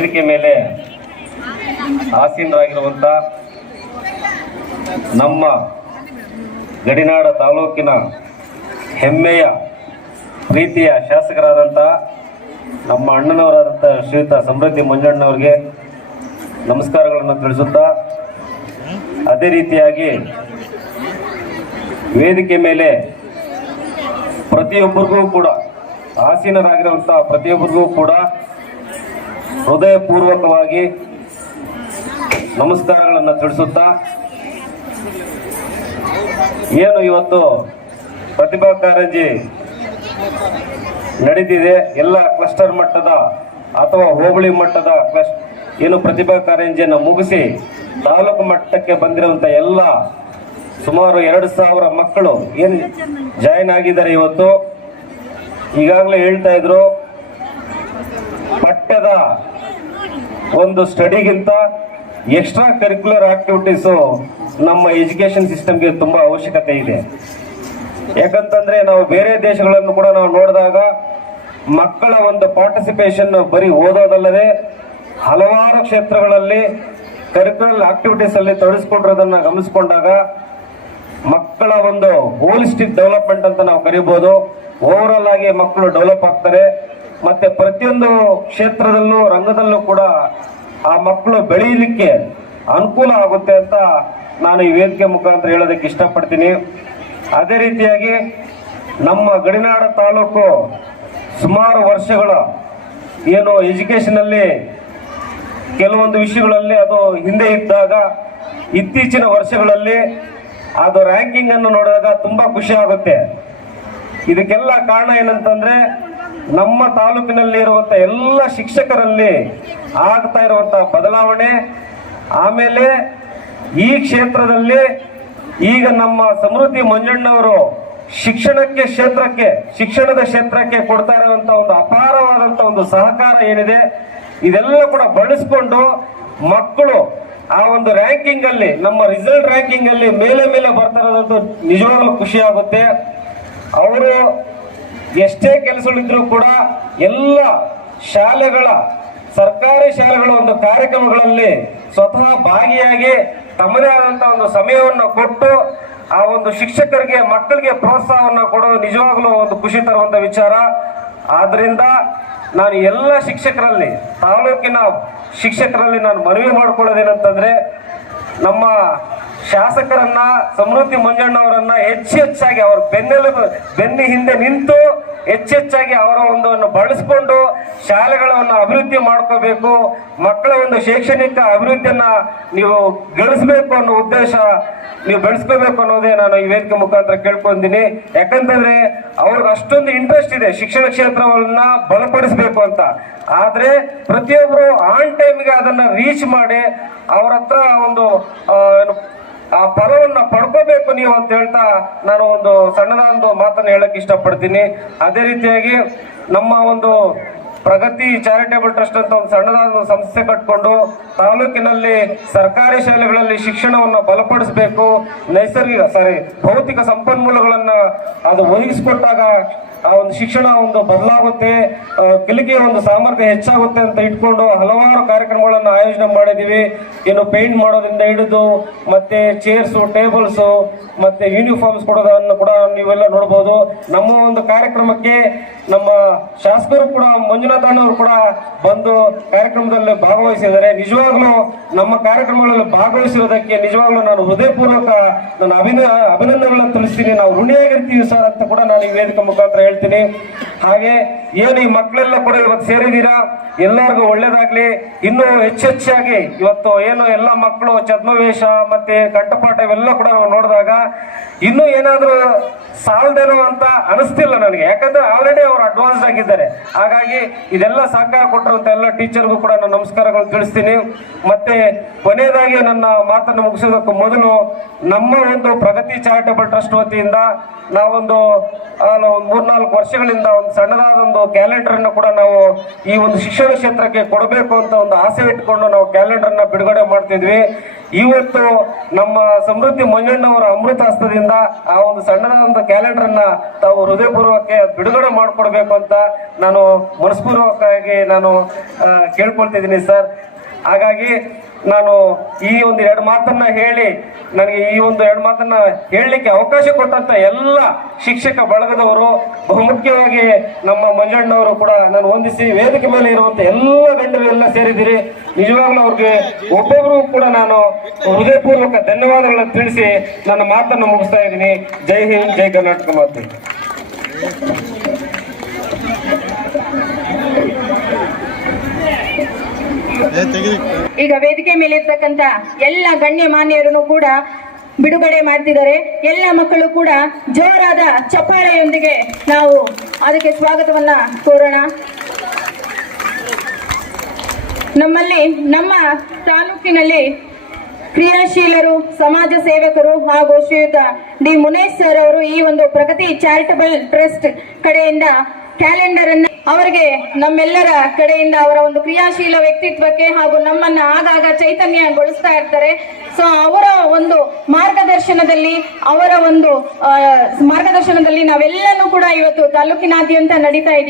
ವೇದಿಕೆ ಮೇಲೆ ಆಸೀನರಾಗಿರುವಂಥ ನಮ್ಮ ಗಡಿನಾಡ ತಾಲೂಕಿನ ಹೆಮ್ಮೆಯ ಪ್ರೀತಿಯ ಶಾಸಕರಾದಂಥ ನಮ್ಮ ಅಣ್ಣನವರಾದಂಥ ಶ್ರೀಯುತ ಸಮೃದ್ಧಿ ಮಂಜಣ್ಣವ್ರಿಗೆ ನಮಸ್ಕಾರಗಳನ್ನು ತಿಳಿಸುತ್ತಾ, ಅದೇ ರೀತಿಯಾಗಿ ವೇದಿಕೆ ಮೇಲೆ ಪ್ರತಿಯೊಬ್ಬರಿಗೂ ಕೂಡ ಆಸೀನರಾಗಿರುವಂಥ ಪ್ರತಿಯೊಬ್ಬರಿಗೂ ಕೂಡ ಹೃದಯಪೂರ್ವಕವಾಗಿ ನಮಸ್ಕಾರಗಳನ್ನು ತಿಳಿಸುತ್ತಾ, ಏನು ಇವತ್ತು ಪ್ರತಿಭಾ ಕಾರಂಜಿ ನಡೀತಿದೆ, ಎಲ್ಲ ಕ್ಲಸ್ಟರ್ ಮಟ್ಟದ ಅಥವಾ ಹೋಬಳಿ ಮಟ್ಟದ ಏನು ಪ್ರತಿಭಾ ಕಾರಂಜಿಯನ್ನು ಮುಗಿಸಿ ತಾಲೂಕು ಮಟ್ಟಕ್ಕೆ ಬಂದಿರುವಂಥ ಎಲ್ಲ ಸುಮಾರು 2,000 ಮಕ್ಕಳು ಏನು ಜಾಯಿನ್ ಆಗಿದ್ದಾರೆ. ಇವತ್ತು ಈಗಾಗಲೇ ಹೇಳ್ತಾ ಇದ್ರು, ಪಠ್ಯದ ಒಂದು ಸ್ಟಡಿಗಿಂತ ಎಕ್ಸ್ಟ್ರಾ ಕರಿಕ್ಯುಲರ್ ಆಕ್ಟಿವಿಟೀಸು ನಮ್ಮ ಎಜುಕೇಶನ್ ಸಿಸ್ಟಮ್ಗೆ ತುಂಬ ಅವಶ್ಯಕತೆ ಇದೆ. ಯಾಕಂತಂದ್ರೆ ನಾವು ಬೇರೆ ದೇಶಗಳನ್ನು ಕೂಡ ನಾವು ನೋಡಿದಾಗ ಮಕ್ಕಳ ಒಂದು ಪಾರ್ಟಿಸಿಪೇಷನ್ ಬರೀ ಓದೋದಲ್ಲದೆ ಹಲವಾರು ಕ್ಷೇತ್ರಗಳಲ್ಲಿ ಕರಿಕ್ಯುಲರ್ ಆಕ್ಟಿವಿಟೀಸ್ ಅಲ್ಲಿ ತೊಡಗಿಸ್ಕೊಂಡಿರೋದನ್ನ ಗಮನಿಸಿಕೊಂಡಾಗ ಮಕ್ಕಳ ಒಂದು ಹೋಲಿಸ್ಟಿಕ್ ಡೆವಲಪ್ಮೆಂಟ್ ಅಂತ ನಾವು ಕರಿಬಹುದು. ಓವರ್ ಆಗಿ ಮಕ್ಕಳು ಡೆವಲಪ್ ಆಗ್ತಾರೆ, ಮತ್ತೆ ಪ್ರತಿಯೊಂದು ಕ್ಷೇತ್ರದಲ್ಲೂ ರಂಗದಲ್ಲೂ ಕೂಡ ಆ ಮಕ್ಕಳು ಬೆಳೆಯಲಿಕ್ಕೆ ಅನುಕೂಲ ಆಗುತ್ತೆ ಅಂತ ನಾನು ಈ ವೇದಿಕೆ ಮುಖಾಂತರ ಹೇಳೋದಕ್ಕೆ ಇಷ್ಟಪಡ್ತೀನಿ. ಅದೇ ರೀತಿಯಾಗಿ ನಮ್ಮ ಗಡಿನಾಡ ತಾಲೂಕು ಸುಮಾರು ವರ್ಷಗಳ ಏನು ಎಜುಕೇಶನಲ್ಲಿ ಕೆಲವೊಂದು ವಿಷಯಗಳಲ್ಲಿ ಅದು ಹಿಂದೆ ಇದ್ದಾಗ ಇತ್ತೀಚಿನ ವರ್ಷಗಳಲ್ಲಿ ಅದು ರ್ಯಾಂಕಿಂಗ್ ಅನ್ನು ನೋಡಿದಾಗ ತುಂಬಾ ಖುಷಿ ಆಗುತ್ತೆ. ಇದಕ್ಕೆಲ್ಲ ಕಾರಣ ಏನಂತಂದ್ರೆ ನಮ್ಮ ತಾಲೂಕಿನಲ್ಲಿ ಇರುವಂತ ಎಲ್ಲ ಶಿಕ್ಷಕರಲ್ಲಿ ಆಗ್ತಾ ಇರುವಂತ ಬದಲಾವಣೆ, ಆಮೇಲೆ ಈ ಕ್ಷೇತ್ರದಲ್ಲಿ ಈಗ ನಮ್ಮ ಸಮೃದ್ಧಿ ಮಂಜಣ್ಣವರು ಶಿಕ್ಷಣದ ಕ್ಷೇತ್ರಕ್ಕೆ ಕೊಡ್ತಾ ಇರುವಂತ ಒಂದು ಅಪಾರವಾದಂತ ಒಂದು ಸಹಕಾರ ಏನಿದೆ, ಇದೆಲ್ಲ ಕೂಡ ಬಳಸ್ಕೊಂಡು ಮಕ್ಕಳು ಆ ಒಂದು ರ್ಯಾಂಕಿಂಗ್ ಅಲ್ಲಿ, ನಮ್ಮ ರಿಸಲ್ಟ್ ರ್ಯಾಂಕಿಂಗ್ ಅಲ್ಲಿ ಮೇಲೆ ಮೇಲೆ ಬರ್ತಾ ಇರೋದಂತೂ ನಿಜವಾಗ್ಲೂ ಖುಷಿ ಆಗುತ್ತೆ. ಅವರು ಎಷ್ಟೇ ಕೆಲಸಗಳಿದ್ರು ಕೂಡ ಎಲ್ಲ ಶಾಲೆಗಳ ಸರ್ಕಾರಿ ಶಾಲೆಗಳ ಒಂದು ಕಾರ್ಯಕ್ರಮಗಳಲ್ಲಿ ಸ್ವತಃ ಭಾಗಿಯಾಗಿ ತಮ್ಮದೇ ಆದಂತಹ ಒಂದು ಸಮಯವನ್ನು ಕೊಟ್ಟು ಆ ಒಂದು ಶಿಕ್ಷಕರಿಗೆ ಮಕ್ಕಳಿಗೆ ಪ್ರೋತ್ಸಾಹವನ್ನು ಕೊಡೋದು ನಿಜವಾಗ್ಲೂ ಒಂದು ಖುಷಿ ತರುವಂತ ವಿಚಾರ. ಆದ್ರಿಂದ ನಾನು ಎಲ್ಲ ಶಿಕ್ಷಕರಲ್ಲಿ, ತಾಲೂಕಿನ ಶಿಕ್ಷಕರಲ್ಲಿ ನಾನು ಮನವಿ ಮಾಡ್ಕೊಳ್ಳೋದೇನಂತಂದ್ರೆ, ನಮ್ಮ ಶಾಸಕರನ್ನ ಸಮೃದ್ಧಿ ಮಂಜಣ್ಣವರನ್ನ ಹೆಚ್ಚಾಗಿ ಅವ್ರ ಬೆನ್ನಿ ಹಿಂದೆ ನಿಂತು ಹೆಚ್ಚಾಗಿ ಅವರ ಒಂದನ್ನು ಬಳಸ್ಕೊಂಡು ಶಾಲೆಗಳನ್ನು ಅಭಿವೃದ್ಧಿ ಮಾಡ್ಕೋಬೇಕು, ಮಕ್ಕಳ ಒಂದು ಶೈಕ್ಷಣಿಕ ಅಭಿವೃದ್ಧಿಯನ್ನ ನೀವು ಗಳಿಸಬೇಕು ಅನ್ನೋ ಉದ್ದೇಶ ನೀವು ಬೆಳೆಸ್ಕೋಬೇಕು ಅನ್ನೋದೇ ನಾನು ಈ ವೇದಿಕೆ ಮುಖಾಂತರ ಕೇಳ್ಕೊಂಡಿದ್ದೀನಿ. ಯಾಕಂತಂದ್ರೆ ಅವ್ರಿಗೆ ಅಷ್ಟೊಂದು ಇಂಟ್ರೆಸ್ಟ್ ಇದೆ ಶಿಕ್ಷಣ ಕ್ಷೇತ್ರವನ್ನ ಬಲಪಡಿಸಬೇಕು ಅಂತ. ಆದ್ರೆ ಪ್ರತಿಯೊಬ್ಬರು ಆನ್ ಟೈಮ್ಗೆ ಅದನ್ನ ರೀಚ್ ಮಾಡಿ ಅವ್ರ ಹತ್ರ ಒಂದು ಆ ಫಲವನ್ನ ಪಡ್ಕೋಬೇಕು ನೀವು ಅಂತ ಹೇಳ್ತಾ ನಾನು ಒಂದು ಸಣ್ಣದ ಒಂದು ಮಾತನ್ನು ಹೇಳಕ್ ಇಷ್ಟಪಡ್ತೀನಿ. ಅದೇ ರೀತಿಯಾಗಿ ನಮ್ಮ ಒಂದು ಪ್ರಗತಿ ಚಾರಿಟೇಬಲ್ ಟ್ರಸ್ಟ್ ಅಂತ ಒಂದು ಸಣ್ಣದಾದ ಸಂಸ್ಥೆ ಕಟ್ಕೊಂಡು ತಾಲೂಕಿನಲ್ಲಿ ಸರ್ಕಾರಿ ಶಾಲೆಗಳಲ್ಲಿ ಶಿಕ್ಷಣವನ್ನು ಬಲಪಡಿಸಬೇಕು, ಭೌತಿಕ ಸಂಪನ್ಮೂಲಗಳನ್ನ ಅದು ಒದಗಿಸಿಕೊಟ್ಟಾಗ ಆ ಒಂದು ಶಿಕ್ಷಣ ಒಂದು ಬದಲಾಗುತ್ತೆ, ಕಲಿಕೆಯ ಒಂದು ಸಾಮರ್ಥ್ಯ ಹೆಚ್ಚಾಗುತ್ತೆ ಅಂತ ಇಟ್ಕೊಂಡು ಹಲವಾರು ಕಾರ್ಯಕ್ರಮಗಳನ್ನು ಆಯೋಜನೆ ಮಾಡಿದೀವಿ. ಇನ್ನು ಪೇಂಟ್ ಮಾಡೋದ್ರಿಂದ ಹಿಡಿದು ಮತ್ತೆ ಚೇರ್ಸು, ಟೇಬಲ್ಸು, ಮತ್ತೆ ಯೂನಿಫಾರ್ಮ್ಸ್ ಕೊಡೋದನ್ನು ಕೂಡ ನೀವೆಲ್ಲ ನೋಡ್ಬೋದು. ನಮ್ಮ ಒಂದು ಕಾರ್ಯಕ್ರಮಕ್ಕೆ ನಮ್ಮ ಶಾಸಕರು ಕೂಡ ಮಂಜುನಾಥ್ ಅಣ್ಣವರು ಕೂಡ ಬಂದು ಕಾರ್ಯಕ್ರಮದಲ್ಲಿ ಭಾಗವಹಿಸಿದ್ದಾರೆ. ನಿಜವಾಗ್ಲೂ ನಮ್ಮ ಕಾರ್ಯಕ್ರಮಗಳಲ್ಲಿ ಭಾಗವಹಿಸಿರೋದಕ್ಕೆ ನಿಜವಾಗ್ಲೂ ನಾನು ಹೃದಯಪೂರ್ವಕ ನಾನು ಅಭಿನಂದನೆಗಳನ್ನು ತಿಳಿಸ್ತೀನಿ. ನಾವು ಋಣಿಯಾಗಿರ್ತೀವಿ ಸರ್ ಅಂತ ಕೂಡ ನಾನು ಈ ವೇದಿಕೆ ಮುಖಾಂತರ ಹೇಳ್ತೀನಿ. ಹಾಗೆ ಏನು ಈ ಮಕ್ಕಳೆಲ್ಲ ಕೂಡ ಇವತ್ತು ಸೇರಿದ್ದೀರಾ, ಎಲ್ಲರಿಗೂ ಒಳ್ಳೇದಾಗ್ಲಿ. ಇನ್ನೂ ಹೆಚ್ಚಾಗಿ ಇವತ್ತು ಏನು ಎಲ್ಲ ಮಕ್ಕಳು ಛದ್ಮವೇಷ ಮತ್ತೆ ಕಂಠಪಾಠ ಇವೆಲ್ಲ ಕೂಡ ನಾವು ನೋಡಿದಾಗ ಇನ್ನೂ ಏನಾದ್ರೂ ಸಾಲದೇನೋ ಅಂತ ಅನಿಸ್ತಿಲ್ಲ ನನಗೆ. ಯಾಕಂದ್ರೆ ಆಲ್ರೆಡಿ ಅವರು ಅಡ್ವಾನ್ಸ್ ಆಗಿದ್ದಾರೆ. ಹಾಗಾಗಿ ಇದೆಲ್ಲ ಸಹಕಾರ ಕೊಟ್ಟಿರುವಂತ ಎಲ್ಲ ಟೀಚರ್ಗೂ ಕೂಡ ನಾನು ನಮಸ್ಕಾರಗಳು ತಿಳಿಸ್ತೀನಿ. ಮತ್ತೆ ಕೊನೆಯದಾಗಿ ನನ್ನ ಮಾತನ್ನು ಮುಗಿಸೋದಕ್ಕೂ ಮೊದಲು ನಮ್ಮ ಒಂದು ಪ್ರಗತಿ ಚಾರಿಟೇಬಲ್ ಟ್ರಸ್ಟ್ ವತಿಯಿಂದ ನಾವೊಂದು 3-4 ವರ್ಷಗಳಿಂದ ಒಂದು ಒಂದು ಸಣ್ಣದಾದ ಒಂದು ಕ್ಯಾಲೆಂಡರ್ ಅನ್ನು ಕೂಡ ನಾವು ಈ ಒಂದು ಶಿಕ್ಷಣ ಕ್ಷೇತ್ರಕ್ಕೆ ಕೊಡಬೇಕು ಅಂತ ಒಂದು ಆಸೆ ಇಟ್ಕೊಂಡು ನಾವು ಕ್ಯಾಲೆಂಡರ್ ಅನ್ನ ಬಿಡುಗಡೆ ಮಾಡ್ತಿದ್ವಿ. ಇವತ್ತು ನಮ್ಮ ಸಮೃದ್ಧಿ ಮಂಜಣ್ಣವರ ಅಮೃತ ಹಸ್ತದಿಂದ ಆ ಒಂದು ಸಣ್ಣದಾದ ಕ್ಯಾಲೆಂಡರ್ ಅನ್ನ ತಾವು ಹೃದಯಪೂರ್ವಕ ಬಿಡುಗಡೆ ಮಾಡಿಕೊಡ್ಬೇಕು ಅಂತ ನಾನು ಮನಸ್ಪೂರ್ವಕವಾಗಿ ನಾನು ಕೇಳ್ಕೊಳ್ತಿದ್ದೀನಿ ಸರ್. ಹಾಗಾಗಿ ನಾನು ಈ ಒಂದು ಎರಡು ಮಾತನ್ನ ಹೇಳಿ ನನಗೆ ಈ ಒಂದು ಎರಡು ಮಾತನ್ನ ಹೇಳಲಿಕ್ಕೆ ಅವಕಾಶ ಕೊಟ್ಟಂತ ಎಲ್ಲ ಶಿಕ್ಷಕ ಬಳಗದವರು, ಬಹುಮುಖ್ಯವಾಗಿ ನಮ್ಮ ಮಂಜಣ್ಣವರು ಕೂಡ ನಾನು ವಂದಿಸಿ, ವೇದಿಕೆ ಮೇಲೆ ಇರುವಂತ ಎಲ್ಲ ಗಣ್ಯರು ಎಲ್ಲ ಸೇರಿದಿರಿ. ನಿಜವಾಗ್ಲೂ ಅವ್ರಿಗೆ ಒಬ್ಬೊಬ್ರು ಕೂಡ ನಾನು ಹೃದಯಪೂರ್ವಕ ಧನ್ಯವಾದಗಳನ್ನು ತಿಳಿಸಿ ನನ್ನ ಮಾತನ್ನು ಮುಗಿಸ್ತಾ ಇದ್ದೀನಿ. ಜೈ ಹಿಂದ್, ಜೈ ಕರ್ನಾಟಕ ಮಾತೆ. ಈಗ ವೇದಿಕೆ ಮೇಲೆ ಇರ್ತಕ್ಕಂತ ಎಲ್ಲ ಗಣ್ಯ ಮಾನ್ಯರನ್ನು ಕೂಡ ಬಿಡುಗಡೆ ಮಾಡ್ತಿದ್ದಾರೆ. ಎಲ್ಲ ಮಕ್ಕಳು ಕೂಡ ಜೋರಾದ ಚಪ್ಪಾಳೆಯೊಂದಿಗೆ ನಾವು ಅದಕ್ಕೆ ಸ್ವಾಗತವನ್ನ ಕೋರೋಣ. ನಮ್ಮ ತಾಲೂಕಿನಲ್ಲಿ ಕ್ರಿಯಾಶೀಲರು, ಸಮಾಜ ಸೇವಕರು ಹಾಗೂ ಶ್ರೀಯುತ ಡಿ ಮುನೇಶ್ ಸರ್ ಅವರು ಈ ಒಂದು ಪ್ರಗತಿ ಚಾರಿಟಬಲ್ ಟ್ರಸ್ಟ್ ಕಡೆಯಿಂದ ಕ್ಯಾಲೆಂಡರ್ ಅನ್ನ ಅವರಿಗೆ ನಮ್ಮೆಲ್ಲರ ಕಡೆಯಿಂದ ಅವರ ಒಂದು ಕ್ರಿಯಾಶೀಲ ವ್ಯಕ್ತಿತ್ವಕ್ಕೆ ಹಾಗೂ ನಮ್ಮನ್ನ ಆಗಾಗ ಚೈತನ್ಯಗೊಳಿಸ್ತಾ ಇರ್ತಾರೆ. ಸೊ ಅವರ ಒಂದು ಮಾರ್ಗದರ್ಶನದಲ್ಲಿ ನಾವೆಲ್ಲನೂ ಕೂಡ ಇವತ್ತು ತಾಲೂಕಿನಾದ್ಯಂತ ನಡೀತಾ ಇದೀವಿ.